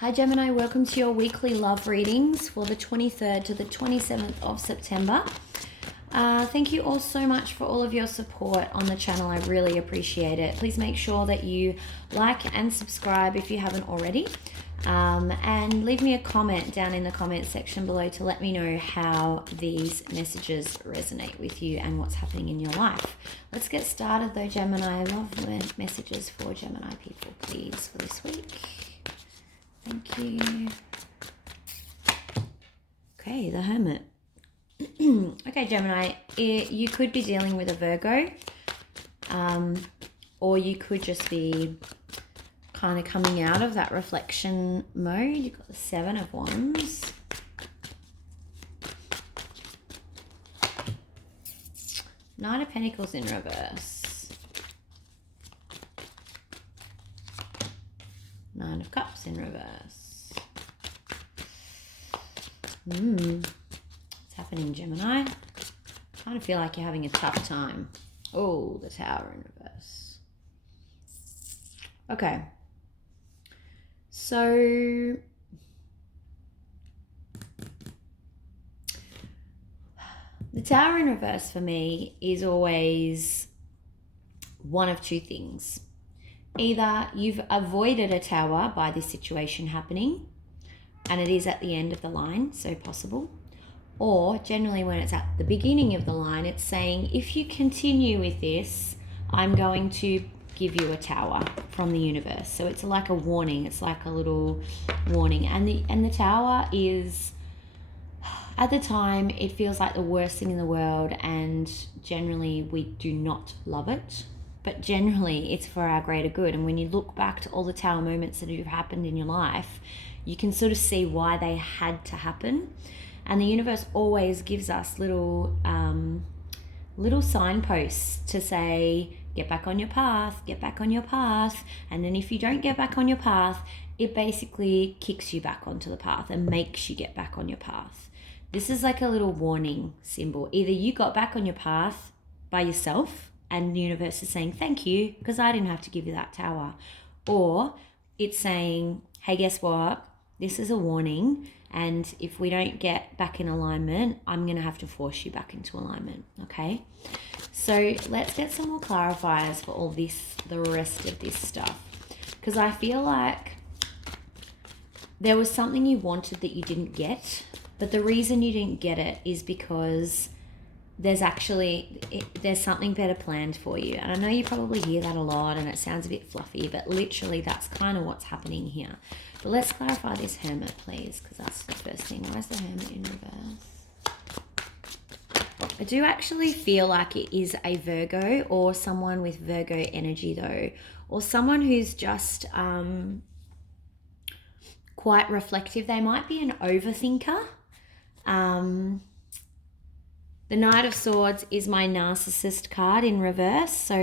Hi Gemini, welcome to your weekly love readings for the 23rd to the 27th of September. Thank you all so much for all of your support on the channel. I really appreciate it. Please make sure that you like and subscribe if you haven't already. And leave me a comment down in the comment section below to let me know how these messages resonate with you and what's happening in your life. Let's get started though, Gemini. I love messages for Gemini people, please, for this week. Thank you. Okay, the Hermit. Okay, Gemini, you could be dealing with a Virgo, or you could just be kind of coming out of that reflection mode. You've got the Seven of Wands. Knight of Pentacles in reverse. Nine of Cups in reverse. What's happening, Gemini? I kind of feel like you're having a tough time. Oh, the Tower in reverse. Okay. So the Tower in reverse for me is always one of two things. Either you've avoided a tower by this situation happening and it is at the end of the line, so possible. Or generally when it's at the beginning of the line, it's saying, if you continue with this, I'm going to give you a tower from the universe. So it's like a warning. It's like a little warning. And the tower is, at the time, it feels like the worst thing in the world, and generally we do not love it. But generally, it's for our greater good. And when you look back to all the tower moments that have happened in your life, you can sort of see why they had to happen. And the universe always gives us little signposts to say, get back on your path, get back on your path. And then if you don't get back on your path, it basically kicks you back onto the path and makes you get back on your path. This is like a little warning symbol. Either you got back on your path by yourself, and the universe is saying, thank you, because I didn't have to give you that tower. Or it's saying, hey, guess what? This is a warning. And if we don't get back in alignment, I'm going to have to force you back into alignment. Okay. So let's get some more clarifiers for all this, the rest of this stuff. Because I feel like there was something you wanted that you didn't get. But the reason you didn't get it is because there's something better planned for you. And I know you probably hear that a lot and it sounds a bit fluffy, but literally that's kind of what's happening here. But let's clarify this Hermit, please, because that's the first thing. Why is the Hermit in reverse? I do actually feel like it is a Virgo, or someone with Virgo energy though, or someone who's just quite reflective. They might be an overthinker. The Knight of Swords is my narcissist card in reverse. So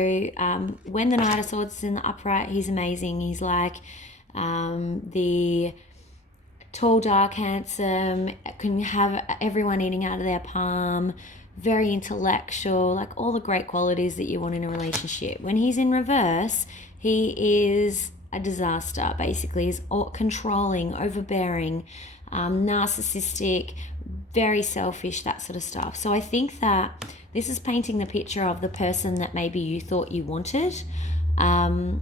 when the Knight of Swords is in the upright, he's amazing. He's like the tall, dark, handsome, can have everyone eating out of their palm, very intellectual, like all the great qualities that you want in a relationship. When he's in reverse, he is a disaster, basically. He's controlling, overbearing, narcissistic, very selfish, that sort of stuff. So I think that this is painting the picture of the person that maybe you thought you wanted. I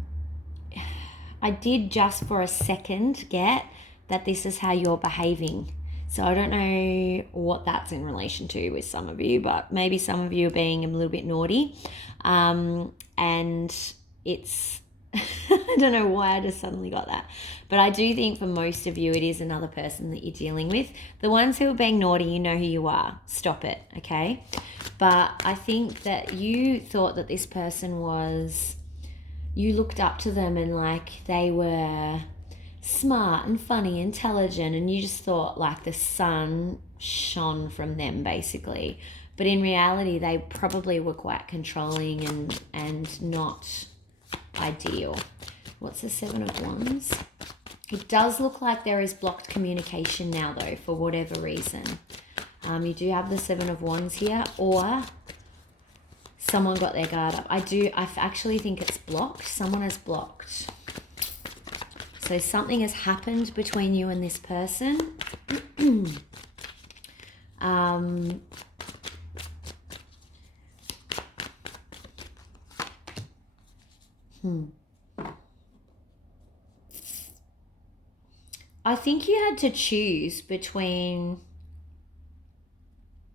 did just for a second get that this is how you're behaving. So I don't know what that's in relation to with some of you, but maybe some of you are being a little bit naughty. And it's, I don't know why I just suddenly got that. But I do think for most of you, it is another person that you're dealing with. The ones who are being naughty, you know who you are. Stop it, okay? But I think that you thought that this person was, you looked up to them and like they were smart and funny, intelligent, and you just thought like the sun shone from them basically. But in reality, they probably were quite controlling and not ideal. What's the Seven of Wands? It does look like there is blocked communication now though, for whatever reason. You do have the Seven of Wands here, or someone got their guard up. I actually think it's blocked. Someone has blocked So something has happened between you and this person. I think you had to choose between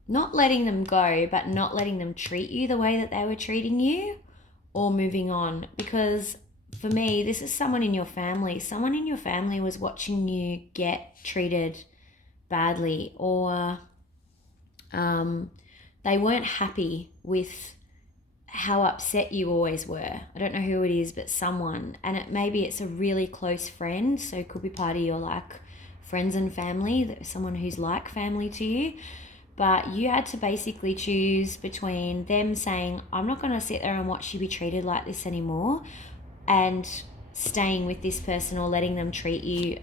not letting them go, but not letting them treat you the way that they were treating you, or moving on. Because for me, this is someone in your family. Someone in your family was watching you get treated badly, or they weren't happy with how upset you always were. I don't know who it is, but someone. And maybe it's a really close friend, so it could be part of your like friends and family, someone who's like family to you. But you had to basically choose between them saying, I'm not going to sit there and watch you be treated like this anymore, and staying with this person or letting them treat you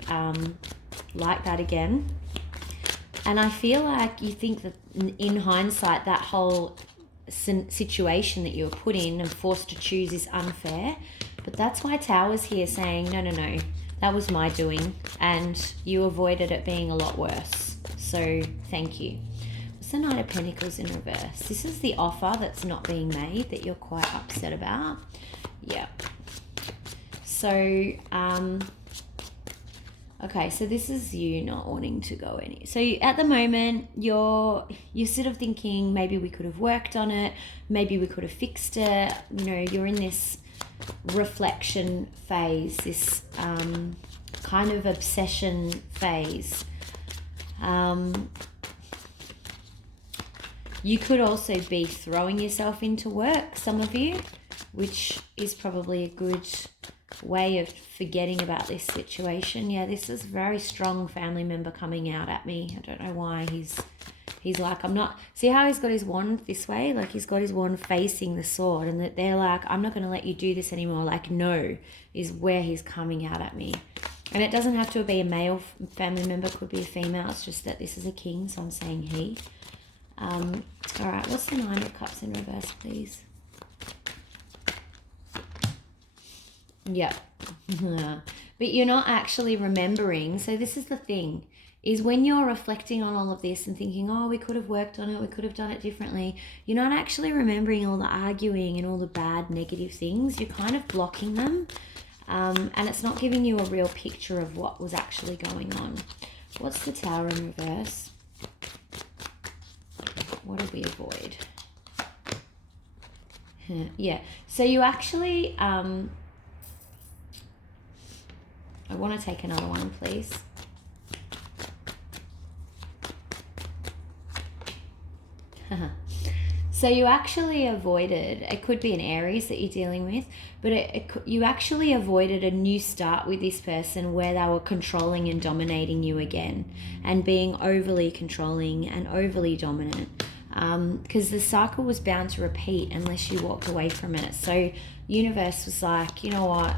like that again. And I feel like you think that in hindsight, that whole situation that you were put in and forced to choose is unfair. But that's why Tower's here saying, no, that was my doing, and you avoided it being a lot worse. So thank you. What's the Knight of Pentacles in reverse? This is the offer that's not being made that you're quite upset about. Yeah. So, okay, so this is you not wanting to go any. So at the moment, you're sort of thinking, maybe we could have worked on it. Maybe we could have fixed it. You know, you're in this reflection phase, this kind of obsession phase. You could also be throwing yourself into work, some of you, which is probably a good way of forgetting about this situation. Yeah, this is a very strong family member coming out at me. I don't know why he's like, I'm not, see how he's got his wand this way? Like he's got his wand facing the sword, and that they're like, I'm not going to let you do this anymore. Like, no, is where he's coming out at me. And it doesn't have to be a male family member, could be a female. It's just that this is a king, so I'm saying he. All right, what's the Nine of Cups in reverse, please? Yeah. But you're not actually remembering. So this is the thing, is when you're reflecting on all of this and thinking, oh, we could have worked on it, we could have done it differently, you're not actually remembering all the arguing and all the bad negative things. You're kind of blocking them. And it's not giving you a real picture of what was actually going on. What's the Tower in reverse? What do we avoid? Yeah. So you actually... I want to take another one, please. So you actually avoided, it could be an Aries that you're dealing with, but you actually avoided a new start with this person where they were controlling and dominating you again, and being overly controlling and overly dominant, because the cycle was bound to repeat unless you walked away from it. So universe was like, you know what?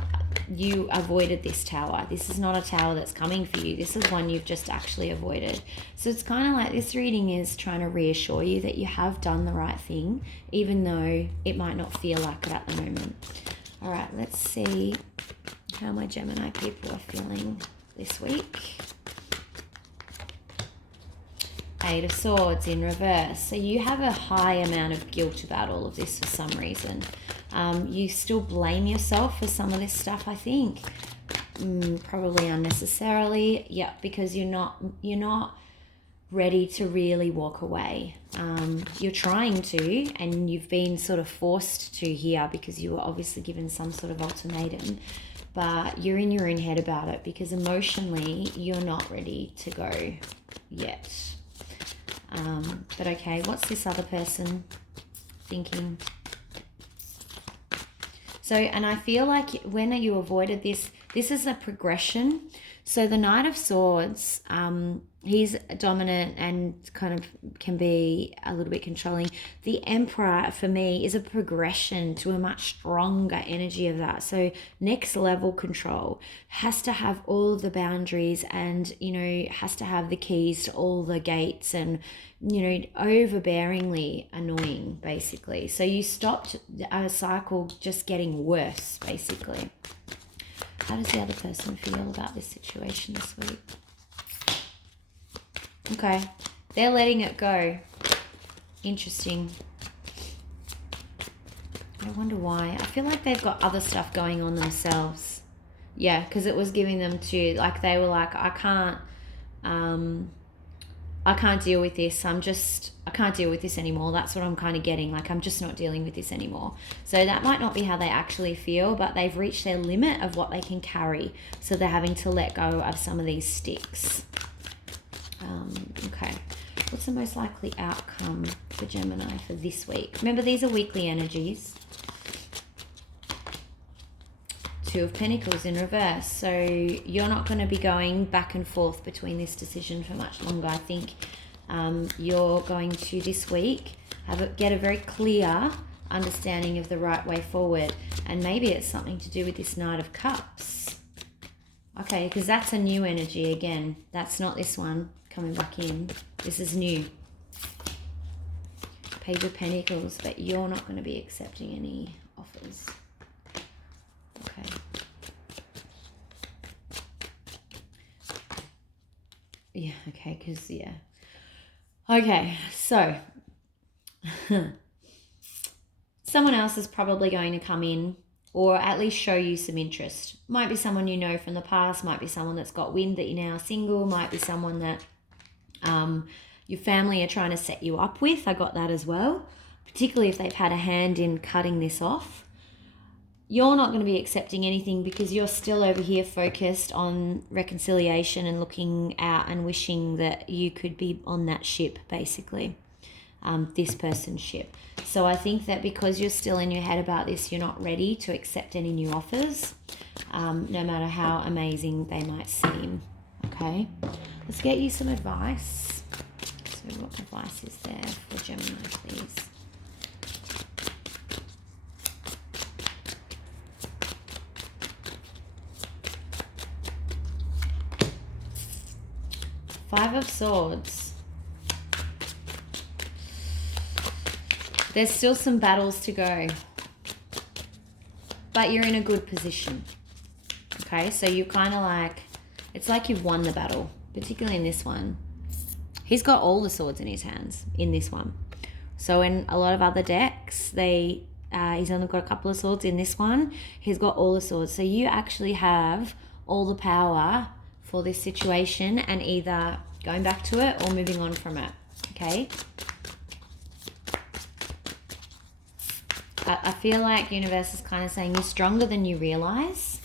You avoided this tower. This is not a tower that's coming for you. This is one you've just actually avoided. So it's kind of like this reading is trying to reassure you that you have done the right thing, even though it might not feel like it at the moment. All right, let's see how my Gemini people are feeling this week. Eight of Swords in reverse. So you have a high amount of guilt about all of this for some reason. You still blame yourself for some of this stuff, I think. Probably unnecessarily. Yeah, because you're not ready to really walk away. You're trying to, and you've been sort of forced to here because you were obviously given some sort of ultimatum, but you're in your own head about it because emotionally you're not ready to go yet. But okay, what's this other person thinking? So, and I feel like when you avoided this, this is a progression. So the Knight of Swords, he's dominant and kind of can be a little bit controlling. The Emperor, for me, is a progression to a much stronger energy of that. So next level control, has to have all of the boundaries and, you know, has to have the keys to all the gates and, you know, overbearingly annoying, basically. So you stopped a cycle just getting worse, basically. How does the other person feel about this situation this week? Okay, they're letting it go. Interesting. I wonder why. I feel like they've got other stuff going on themselves. Yeah, because it was giving them to, like, they were like, I can't deal with this. I can't deal with this anymore. That's what I'm kind of getting. Like, I'm just not dealing with this anymore. So that might not be how they actually feel, but they've reached their limit of what they can carry. So they're having to let go of some of these sticks. Okay. What's the most likely outcome for Gemini for this week? Remember, these are weekly energies. Two of Pentacles in reverse. So you're not going to be going back and forth between this decision for much longer. I think you're going to this week get a very clear understanding of the right way forward. And maybe it's something to do with this Knight of Cups. Okay, because that's a new energy again. That's not this one coming back in. This is new. Page of Pentacles, but you're not going to be accepting any offers. Okay. Yeah, okay, because, yeah. Okay, so someone else is probably going to come in or at least show you some interest. Might be someone you know from the past, might be someone that's got wind that you're now single, might be someone that your family are trying to set you up with. I got that as well, particularly if they've had a hand in cutting this off. You're not going to be accepting anything because you're still over here focused on reconciliation and looking out and wishing that you could be on that ship, basically, this person's ship. So I think that because you're still in your head about this, you're not ready to accept any new offers, no matter how amazing they might seem. Okay, let's get you some advice. So what advice is there for Gemini, please? Five of Swords. There's still some battles to go, but you're in a good position. Okay, so you kind of like, it's like you've won the battle, particularly in this one. He's got all the swords in his hands in this one. So in a lot of other decks, he's only got a couple of swords. In this one, he's got all the swords. So you actually have all the power for this situation and either going back to it or moving on from it. Okay. I feel like universe is kind of saying you're stronger than you realize.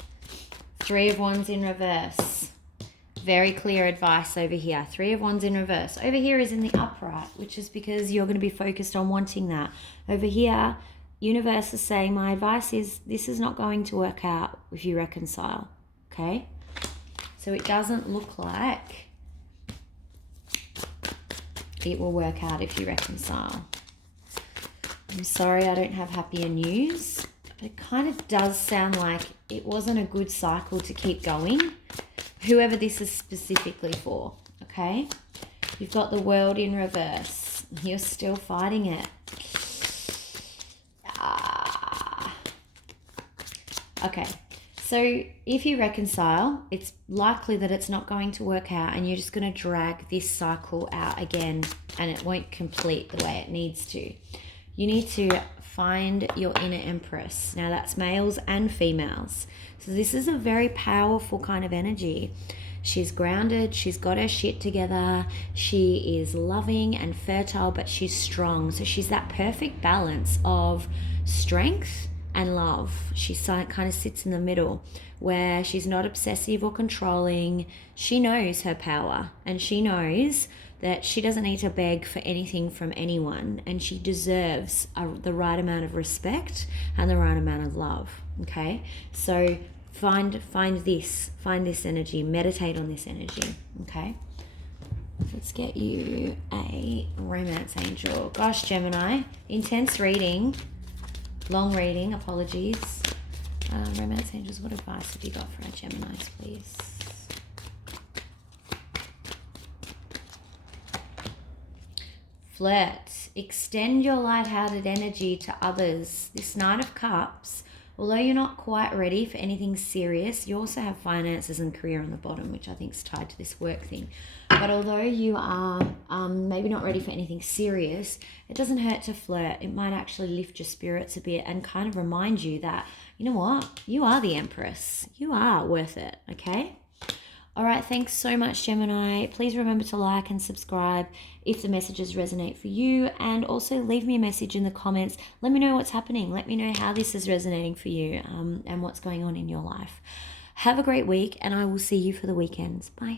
Three of Wands in reverse. Very clear advice over here. Three of Wands in reverse. Over here is in the upright, which is because you're going to be focused on wanting that. Over here, universe is saying my advice is this is not going to work out if you reconcile. Okay? So it doesn't look like it will work out if you reconcile. I'm sorry I don't have happier news, but it kind of does sound like it wasn't a good cycle to keep going. Whoever this is specifically for, okay? You've got the World in reverse. You're still fighting it. Okay, so if you reconcile, it's likely that it's not going to work out and you're just going to drag this cycle out again and it won't complete the way it needs to. You need to find your inner empress. Now that's males and females. So this is a very powerful kind of energy. She's grounded, she's got her shit together, she is loving and fertile, but she's strong. So she's that perfect balance of strength and love. She kind of sits in the middle where she's not obsessive or controlling. She knows her power and she knows that she doesn't need to beg for anything from anyone and she deserves the right amount of respect and the right amount of love. Okay, so find this energy, meditate on this energy. Okay, let's get you a romance angel. Gosh, Gemini, intense reading, long reading, apologies. Romance angels, what advice have you got for our Geminis, please? Flirt. Extend your light-hearted energy to others. This Knight of Cups although you're not quite ready for anything serious, you also have finances and career on the bottom, which I think is tied to this work thing. But although you are maybe not ready for anything serious, it doesn't hurt to flirt. It might actually lift your spirits a bit and kind of remind you that, you know what, you are the Empress. You are worth it, okay? All right, thanks so much, Gemini. Please remember to like and subscribe if the messages resonate for you. And also leave me a message in the comments. Let me know what's happening. Let me know how this is resonating for you and what's going on in your life. Have a great week, and I will see you for the weekends. Bye.